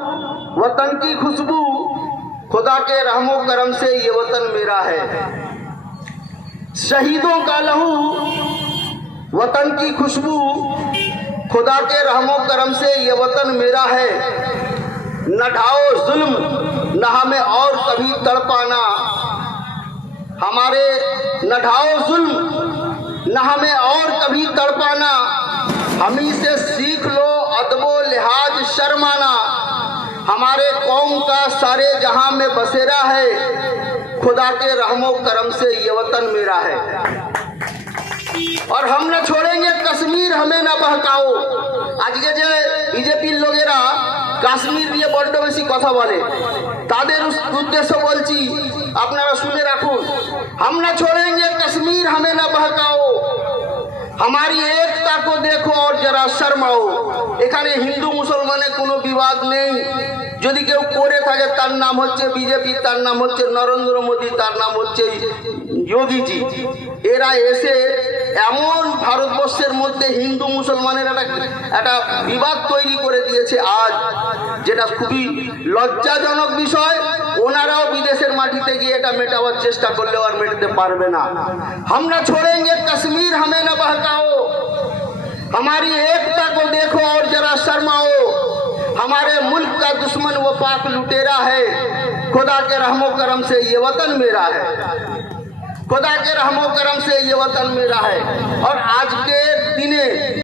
वतन की खुशबू, खुदा के रहमो करम से ये वतन मेरा है। शहीदों का लहू, वतन की खुशबू, खुदा के रहमो करम से ये वतन मेरा है। न ढाओ जुल्म, न हमें और कभी तड़पाना, हमारे न ढाओ जुल्म, न हमें और कभी तड़पाना, हमी से सीख लो अदबो लिहाज शर्माना। हमारे कौम का सारे जहां में बसेरा है, खुदा के रहमो करम से ये वतन मेरा है। और हम न छोड़ेंगे कश्मीर, हमें न बहकाओ। आज के जो বিজেপির লোকেরা কাশ্মীর নিয়ে বড্ড বেশি কথা বলে, তাদের উদ্দেশ্য বলছি, আপনারা শুনে রাখুন। हम न छोड़ेंगे कश्मीर, हमें न बहकाओ, हमारी एकता को देखो और जरा शर्माओ। এখানে হিন্দু মুসলমানের কোনো বিবাদ নেই। যদি কেউ করে থাকে তার নাম হচ্ছে বিজেপি, তার নাম হচ্ছে নরেন্দ্র মোদী, তার নাম হচ্ছে যোগীজি। এরা এসে এমন ভারতবর্ষের মধ্যে হিন্দু মুসলমানের একটা বিবাদ তৈরি করে দিয়েছে আজ, যেটা খুবই লজ্জাজনক বিষয়। ওনারাও বিদেশের মাটিতে গিয়ে এটা মেটাবার চেষ্টা করলেও আর মেটাতে পারবে না। हम न छोड़ेंगे कश्मीर, हमें न बहकाओ, हमारी एकता को देखो और जरा शर्माओ। हमारे मुल्क का दुश्मन वो पाक लुटेरा है, खुदा के रहमो करम से ये वतन मेरा है। खुदा के रहमो करम से ये वतन मेरा है। और आज के दिने